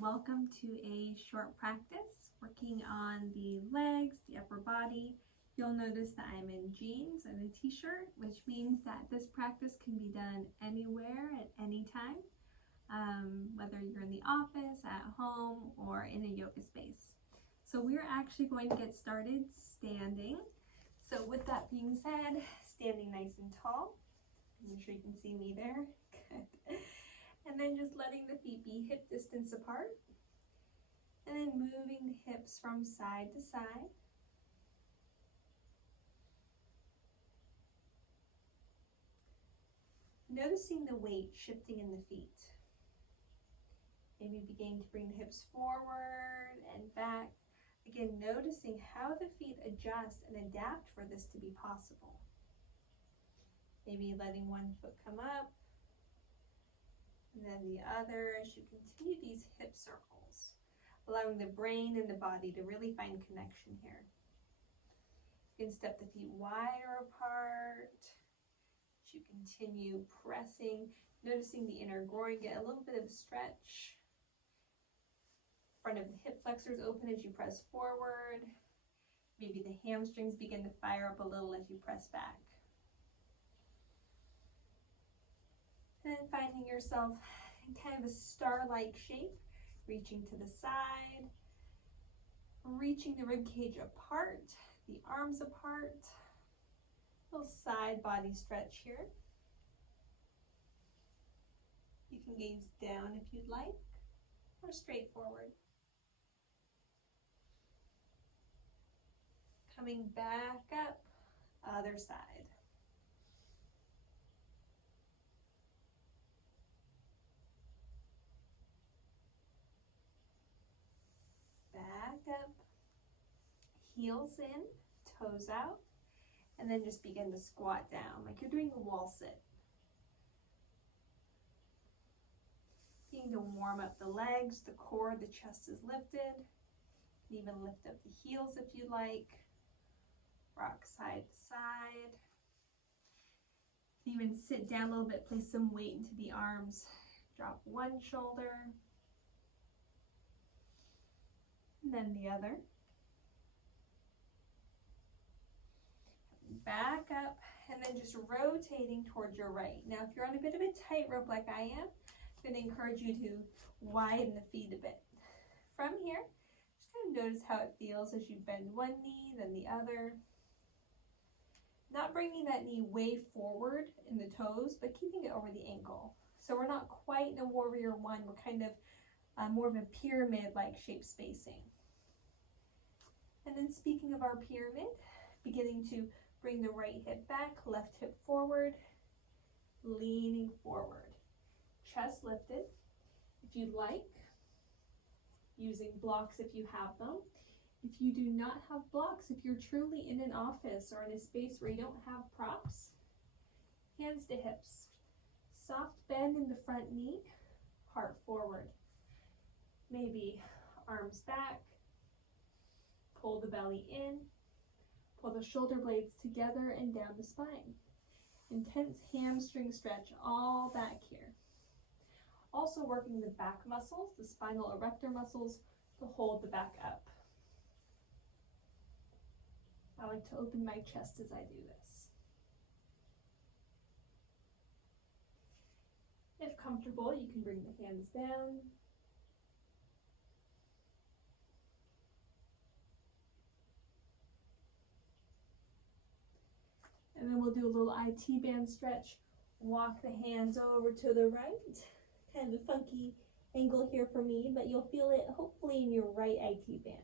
Welcome to a short practice working on the legs, the upper body. You'll notice that I'm in jeans and a t-shirt, which means that this practice can be done anywhere at any time, whether you're in the office, at home, or in a yoga space. So we're actually going to get started standing. So with that being said, standing nice and tall. Make sure you can see me there. Good. And then just letting the feet be hip distance apart. And then moving the hips from side to side. Noticing the weight shifting in the feet. Maybe beginning to bring the hips forward and back. Again, noticing how the feet adjust and adapt for this to be possible. Maybe letting one foot come up, and then the other as you continue these hip circles, allowing the brain and the body to really find connection here. You can step the feet wider apart as you continue pressing, noticing the inner groin get a little bit of a stretch. Front of the hip flexors open as you press forward. Maybe the hamstrings begin to fire up a little as you press back. And then finding yourself in kind of a star-like shape, reaching to the side, reaching the rib cage apart, the arms apart, little side body stretch here. You can gaze down if you'd like, or straight forward. Coming back up, other side. Back up, heels in, toes out, and then just begin to squat down like you're doing a wall sit. Beginning to warm up the legs, the core, the chest is lifted. You can even lift up the heels if you like. Rock side to side. Even sit down a little bit, place some weight into the arms. Drop one shoulder. And then the other. Back up, and then just rotating towards your right. Now, if you're on a bit of a tightrope like I am, I'm going to encourage you to widen the feet a bit. From here, just kind of notice how it feels as you bend one knee, then the other. Not bringing that knee way forward in the toes, but keeping it over the ankle. So we're not quite in a warrior one, we're kind of more of a pyramid-like shape spacing. And then speaking of our pyramid, beginning to bring the right hip back, left hip forward, leaning forward. Chest lifted. If you'd like, using blocks if you have them. If you do not have blocks, if you're truly in an office or in a space where you don't have props, hands to hips. Soft bend in the front knee, heart forward. Maybe arms back, pull the belly in, pull the shoulder blades together and down the spine. Intense hamstring stretch all back here. Also working the back muscles, the spinal erector muscles, to hold the back up. I like to open my chest as I do this. If comfortable, you can bring the hands down. And then we'll do a little IT band stretch. Walk the hands over to the right. Kind of a funky angle here for me, but you'll feel it hopefully in your right IT band.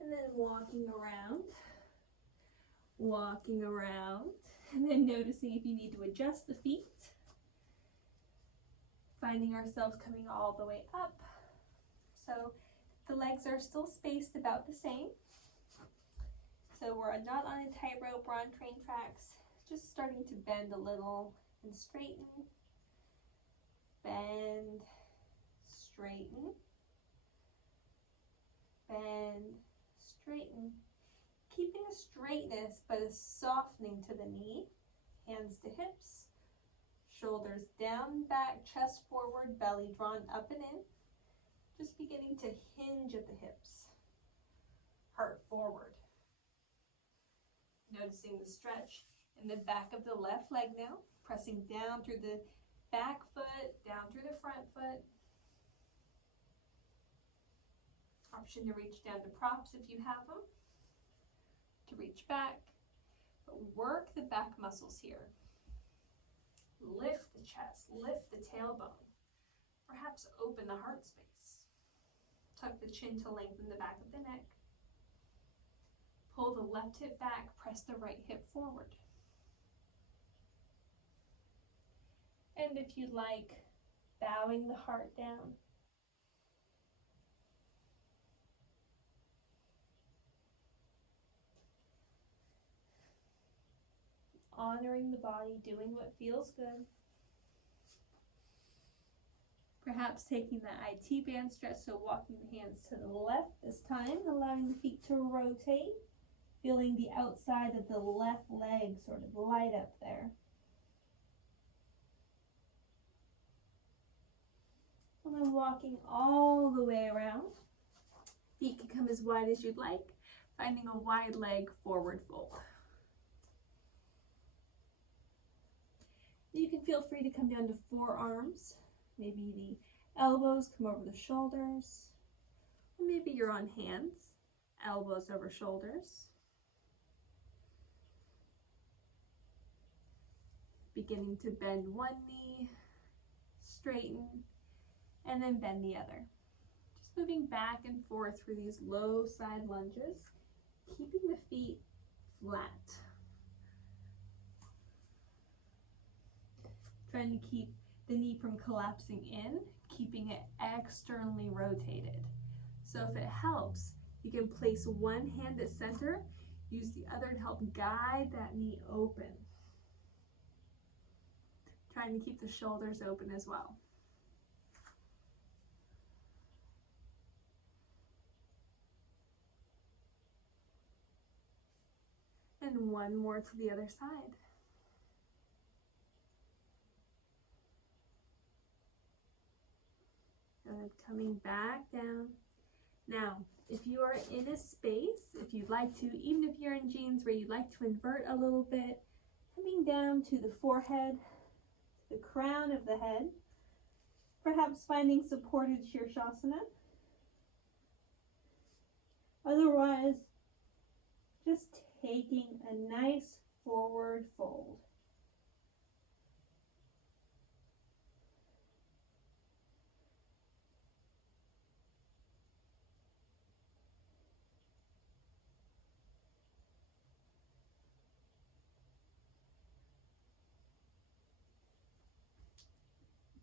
And then walking around, and then noticing if you need to adjust the feet. Finding ourselves coming all the way up. So the legs are still spaced about the same. So we're not on a tightrope, we're on train tracks. Just starting to bend a little and straighten. Bend, straighten. Bend, straighten. Keeping a straightness but a softening to the knee. Hands to hips, shoulders down, back, chest forward, belly drawn up and in. Just beginning to hinge at the hips. Heart forward. Noticing the stretch in the back of the left leg now. Pressing down through the back foot, down through the front foot. Option to reach down to props if you have them. To reach back. But work the back muscles here. Lift the chest, lift the tailbone. Perhaps open the heart space. Tuck the chin to lengthen the back of the neck. Pull the left hip back, press the right hip forward. And if you like, bowing the heart down. Honoring the body, doing what feels good. Perhaps taking the IT band stretch, so walking the hands to the left this time, allowing the feet to rotate, feeling the outside of the left leg sort of light up there. And then walking all the way around. Feet can come as wide as you'd like, finding a wide leg forward fold. You can feel free to come down to forearms. Maybe the elbows come over the shoulders. Or maybe you're on hands, elbows over shoulders. Beginning to bend one knee, straighten, and then bend the other. Just moving back and forth through these low side lunges, keeping the feet flat. Trying to keep the knee from collapsing in, keeping it externally rotated. So if it helps, you can place one hand at center, use the other to help guide that knee open. Trying to keep the shoulders open as well. And one more to the other side. And coming back down. Now, if you are in a space, if you'd like to, even if you're in jeans where you'd like to invert a little bit, coming down to the forehead, the crown of the head, perhaps finding supported Shirshasana. Otherwise, just taking a nice forward fold.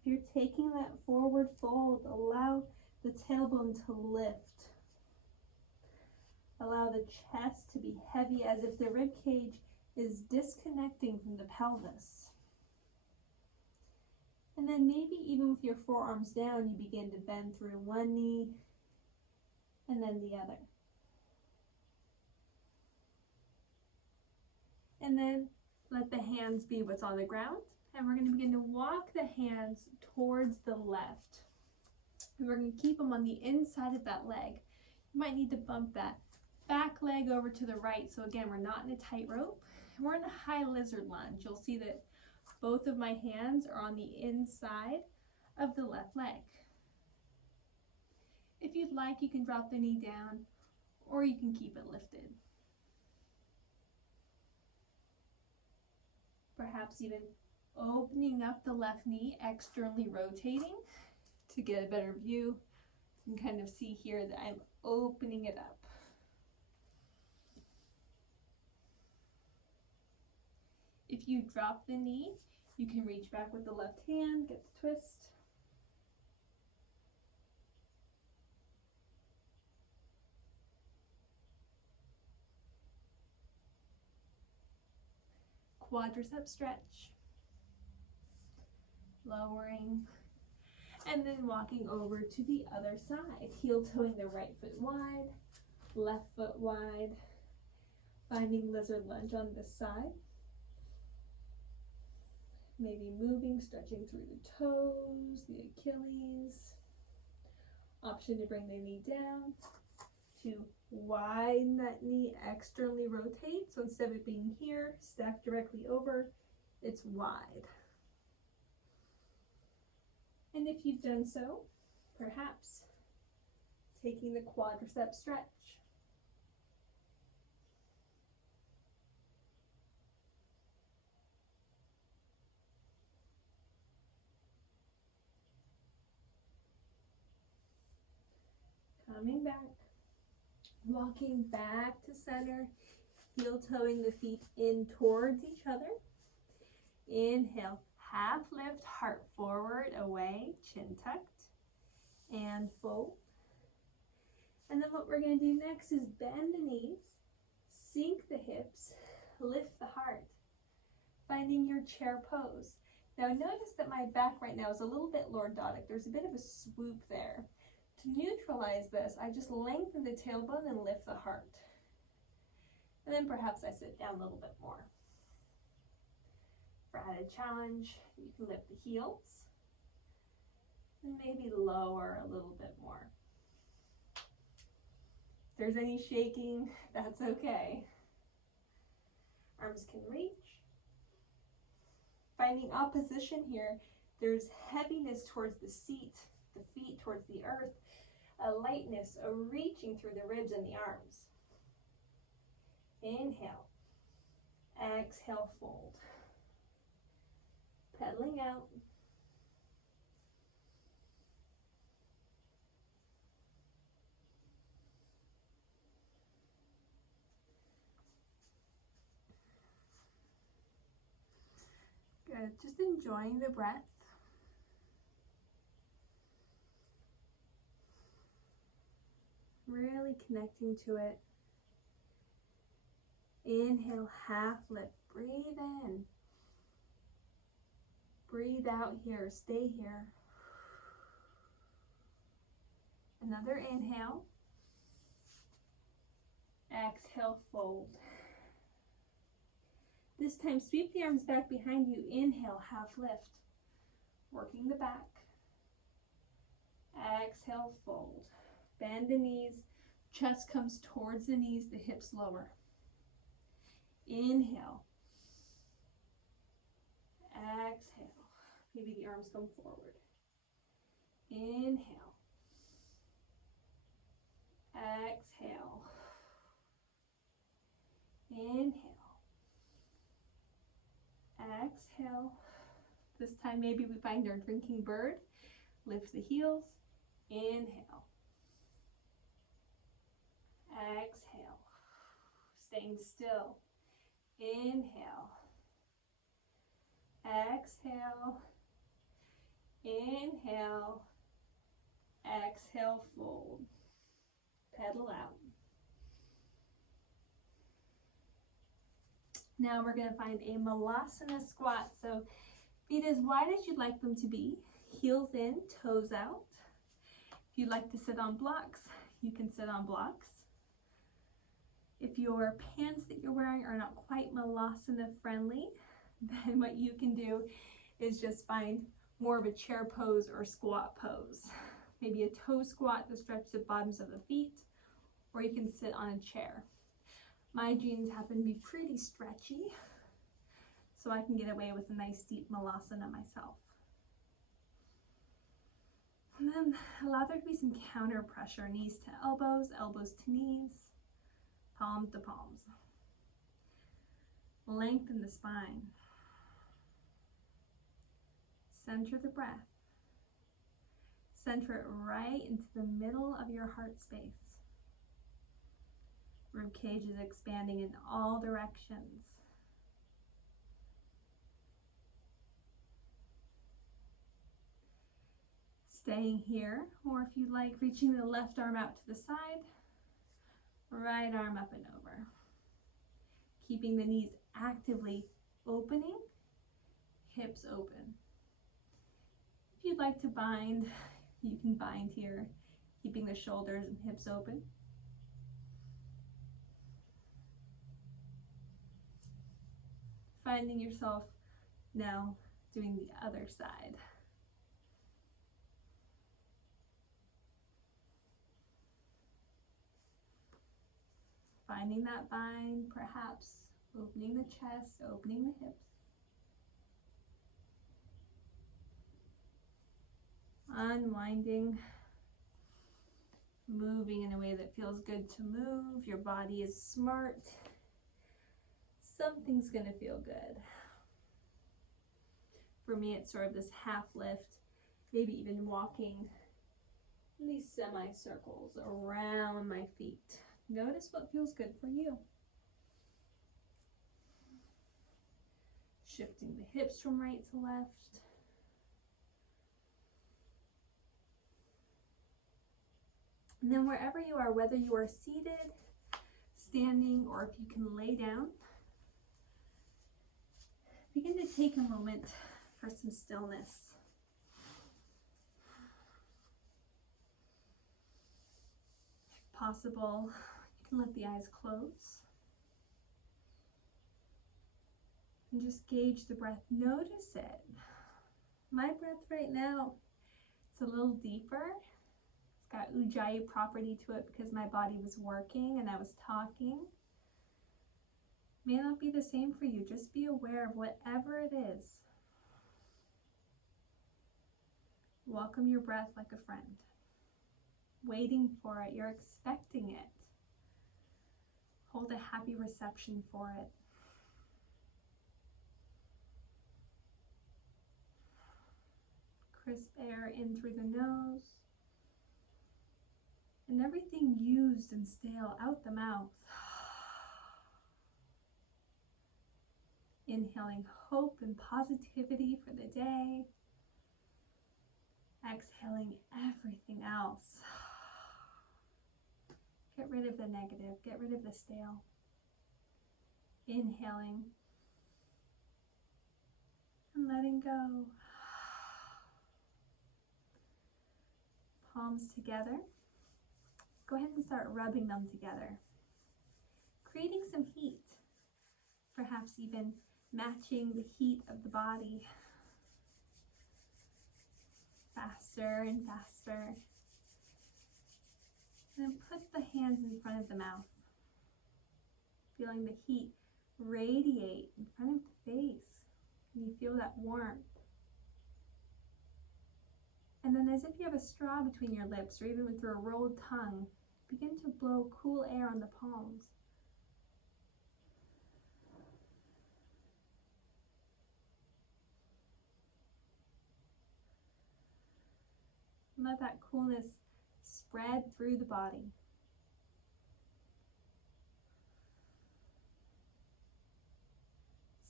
If you're taking that forward fold, allow the tailbone to lift. Allow the chest to be heavy as if the rib cage is disconnecting from the pelvis. And then maybe even with your forearms down, you begin to bend through one knee and then the other. And then let the hands be what's on the ground. And we're going to begin to walk the hands towards the left. And we're going to keep them on the inside of that leg. You might need to bump that back leg over to the right. So again, we're not in a tightrope. We're in a high lizard lunge. You'll see that both of my hands are on the inside of the left leg. If you'd like, you can drop the knee down or you can keep it lifted. Perhaps even opening up the left knee, externally rotating to get a better view. You can kind of see here that I'm opening it up. If you drop the knee, you can reach back with the left hand, get the twist. Quadricep stretch. Lowering. And then walking over to the other side. Heel toeing the right foot wide, left foot wide. Finding lizard lunge on this side. Maybe moving, stretching through the toes, the Achilles. Option to bring the knee down, to widen that knee, externally rotate. So instead of it being here, stacked directly over, it's wide. And if you've done so, perhaps taking the quadricep stretch. Coming back, walking back to center, heel toeing the feet in towards each other. Inhale, half lift, heart forward, away, chin tucked, and fold. And then what we're going to do next is bend the knees, sink the hips, lift the heart, finding your chair pose. Now notice that my back right now is a little bit lordotic. There's a bit of a swoop there. To neutralize this, I just lengthen the tailbone and lift the heart. And then perhaps I sit down a little bit more. For added challenge, you can lift the heels and maybe lower a little bit more. If there's any shaking, that's okay. Arms can reach. Finding opposition here, there's heaviness towards the seat, the feet towards the earth, a lightness, a reaching through the ribs and the arms. Inhale, exhale, fold. Pedaling out. Good, just enjoying the breath. Really connecting to it. Inhale, half lift, breathe in. Breathe out here, stay here. Another inhale. Exhale, fold. This time, sweep the arms back behind you. Inhale, half lift. Working the back. Exhale, fold. Bend the knees. Chest comes towards the knees, the hips lower. Inhale. Exhale. Maybe the arms come forward. Inhale. Exhale. Inhale. Exhale. This time maybe we find our drinking bird. Lift the heels. Inhale. Exhale. Staying still. Inhale. Exhale. Inhale. Exhale, fold. Pedal out. Now we're going to find a malasana squat. So feet as wide as you'd like them to be. Heels in, toes out. If you'd like to sit on blocks, you can sit on blocks. If your pants that you're wearing are not quite malasana friendly, then what you can do is just find more of a chair pose or squat pose. Maybe a toe squat to stretch the bottoms of the feet, or you can sit on a chair. My jeans happen to be pretty stretchy, so I can get away with a nice deep malasana myself. And then allow there to be some counter pressure, knees to elbows, elbows to knees, palms to palms. Lengthen the spine. Center the breath. Center it right into the middle of your heart space. Rib cage is expanding in all directions. Staying here, or if you like, reaching the left arm out to the side, right arm up and over. Keeping the knees actively opening, hips open. If you'd like to bind, you can bind here, keeping the shoulders and hips open. Finding yourself now Doing the other side. Finding that bind, perhaps opening the chest, opening the hips. Unwinding, moving in a way that feels good to move. Your body is smart. Something's gonna feel good. For me, it's sort of this half lift, maybe even walking these semicircles around my feet. Notice what feels good for you. Shifting the hips from right to left. And then wherever you are, whether you are seated, standing, or if you can lay down, begin to take a moment for some stillness. If possible, you can let the eyes close. And just gauge the breath. Notice it. My breath right now, it's a little deeper. It's got ujjayi property to it because my body was working and I was talking. May not be the same for you. Just be aware of whatever it is. Welcome your breath like a friend. Waiting for it. You're expecting it. Hold a happy reception for it. Crisp air in through the nose. And everything used and stale out the mouth. Inhaling hope and positivity for the day. Exhaling everything else. Get rid of the negative, get rid of the stale. Inhaling and letting go. Palms together. Go ahead and start rubbing them together. Creating some heat. Perhaps even matching the heat of the body. Faster and faster. And then put the hands in front of the mouth. Feeling the heat radiate in front of the face. And you feel that warmth. And then as if you have a straw between your lips or even through a rolled tongue, begin to blow cool air on the palms. And let that coolness spread through the body.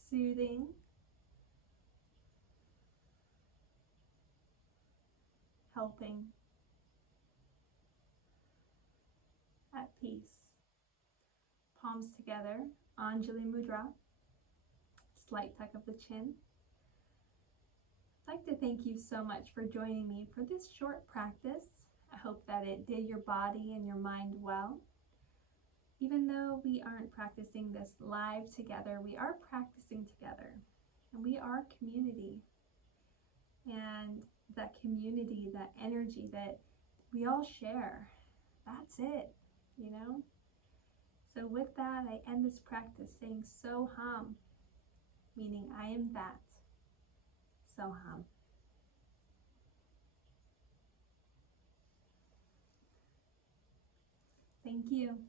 Soothing. Helping. At peace. Palms together, Anjali Mudra. Slight tuck of the chin. I'd like to thank you so much for joining me for this short practice. I hope that it did your body and your mind well. Even though we aren't practicing this live together, we are practicing together. And we are community. And that community, that energy that we all share, that's it, you know? So with that, I end this practice saying Soham, meaning I am that. Soham. Thank you.